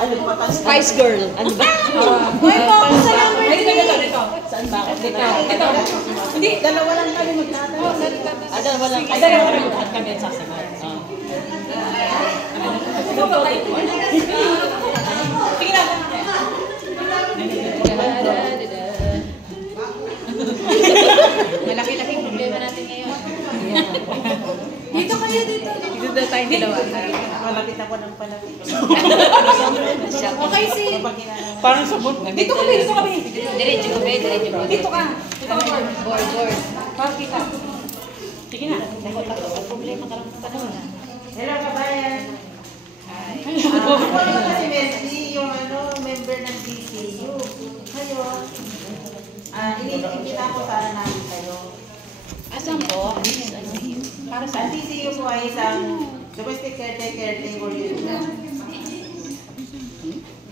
Ano pa tayo? Spice Girl. Ano ba? Ay, po, salamat. Ay, dito. Saan ba ako? Dito. Hindi, dalawa lang kami magtatanong. Dalawa lang. Dalawa lang kami sasagot. Sige na. Malaki-laking problema natin ngayon. Dito kayo, dito. Dito daw tayo dalawa. Malapit ako ng palapit. Okay, si... Parang sabot. Dito kami. Diretso ko, be. Diretso ko. Dito ka. Board. Parang kita. Sige na. May problema ka lang sa panahon. Hello, kabayan. Hi. Ako naman si Messi, yung member ng DCU. Ngayon, inikita ko sana namin kayo. Asan po? Para sa DCU po ay isang domestic caretaker unit.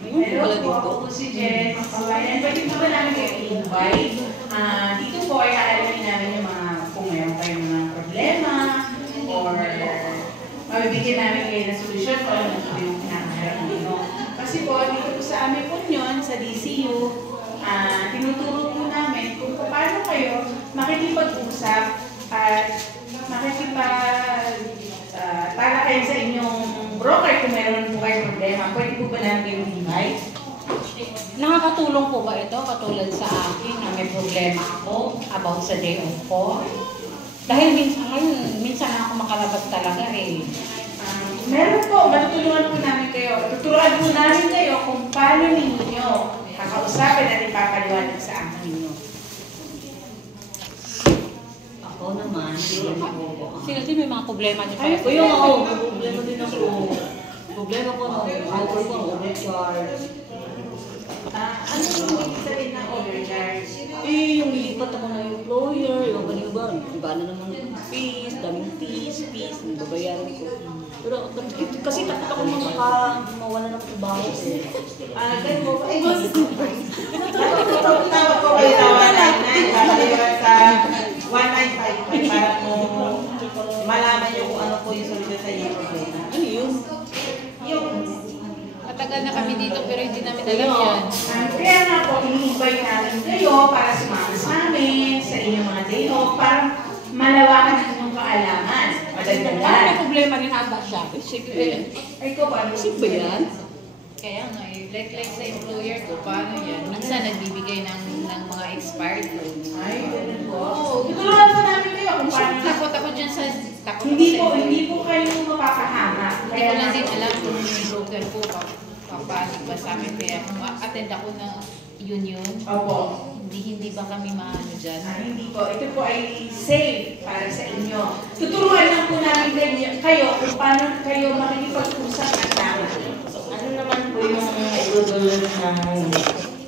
Hello po, ako po si Jess. Kabayan, pwede po ba namin kayo i-invite? Dito po ay aalamin namin yung mga kung meron kayong mga problema or mabibigyan namin kayo ng solusyon kung ano po yung kinakaharap ninyo. Kasi po, dito po sa amin po yun, sa DCU, tinuturo po namin kung paano kayo makikipag-usap at para kayo sa inyong broker kung meron po kayong problema. Pwede po ba namin kayo invite? Nakakatulong po ba ito katulad sa akin na may problema ako about sa day off ko? Dahil minsan ako makalabas talaga eh. Meron po, matutulungan po namin kayo. Tuturuan po namin kayo kung paano ninyo kakausapin at ipapaliwanag sa amin ninyo. Ako naman, hindi ako. Sino din may mga problema niyo pa? Ako yung ako, may problema din ako. Problema ko na over ko, overcharge. Ano yung ibig sabihin ng overcharge? Eh, yung lipat ako ng employer, yung iba na naman fees, daming fees, babayaran ko. Pero kasi takot ako mawala ng trabaho. Ganun po. Tawag ko kayo sa 199, papaliwan sa 1955 para po malaman nyo kung ano po yung solusyon sa inyong problema. Ano yun? Matagal na kami dito pero hindi namin alam yan. Kaya nga po, i-invite namin kayo para sumama sa amin, sa inyong mga day off, para malawakan ang inyong kaalaman. Parang may problema rin ata siya. Sige. Ay ko ba? Sige ba yan? Kaya nga eh, like sa employer ko, paano yan? Minsan nagbibigay ng mga expired loans. Ay, ganun po. Tutulungan po namin kayo kung paano. Takot ako dyan sa... Hindi po kayo mapapahama. Hindi ko lang din alam kung yung broker ko, papanig ba sa amin. Kaya kung attend ako ng union, Opo. hindi ba kami maano dyan? Hindi po. Ito po ay safe para sa inyo. Tuturuan lang po namin kayo kung paano kayo makikipag-usap at tama. Ano naman po yung idol ng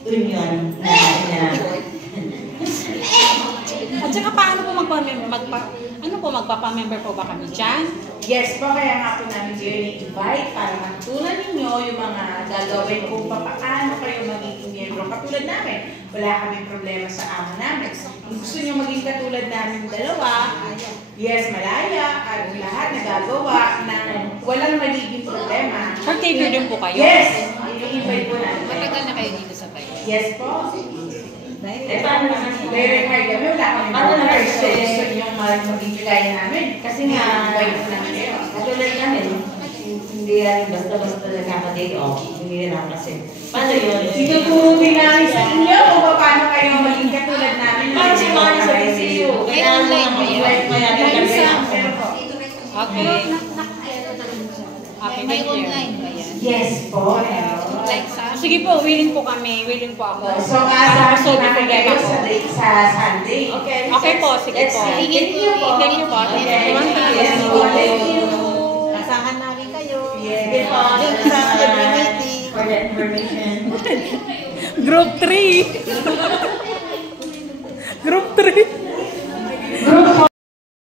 union na At saka paano po magpapamember po ba kami dyan? Yes po, kaya nga po namin kayo ni-invite para matutunan ninyo yung mga gagawin kung paano kayo magiging miyembro. Katulad namin, wala kaming problema sa amo namin. Kung gusto nyo maging katulad namin dalawa, yes, malaya at lahat nagagawa ng walang magiging problema. Caretaker din po kayo? Yes, i-invite po namin. Matagal na kayo dito sa tayo? Yes po. paano naman Direct hire kami, wala kami Paano broker. naman So, gusto nyo magbibigay namin. Kasi nga, invite po namin kayo. katulad namin, hindi yan basta-basta nakaka-day off. Hindi rin ako kasi. Paano yun? Ituturutin namin sa inyo kung paano kayo maging katulad namin. Para si Mari sa DCU. May online ba yun? Kaya Meron po. Okay. Okay, May thank you. online ba yan? Yes po. Like sa... Sige po, willing po kami. Willing po ako. So, asa solve namin problema kayo ko. sa Sunday. Okay. Okay po, sige po. Thank you po. Thank you po. Okay. Yes, Thank you. Asahan namin kayo. Yes. Link sa every meeting. For the information. Group 3. Group 3.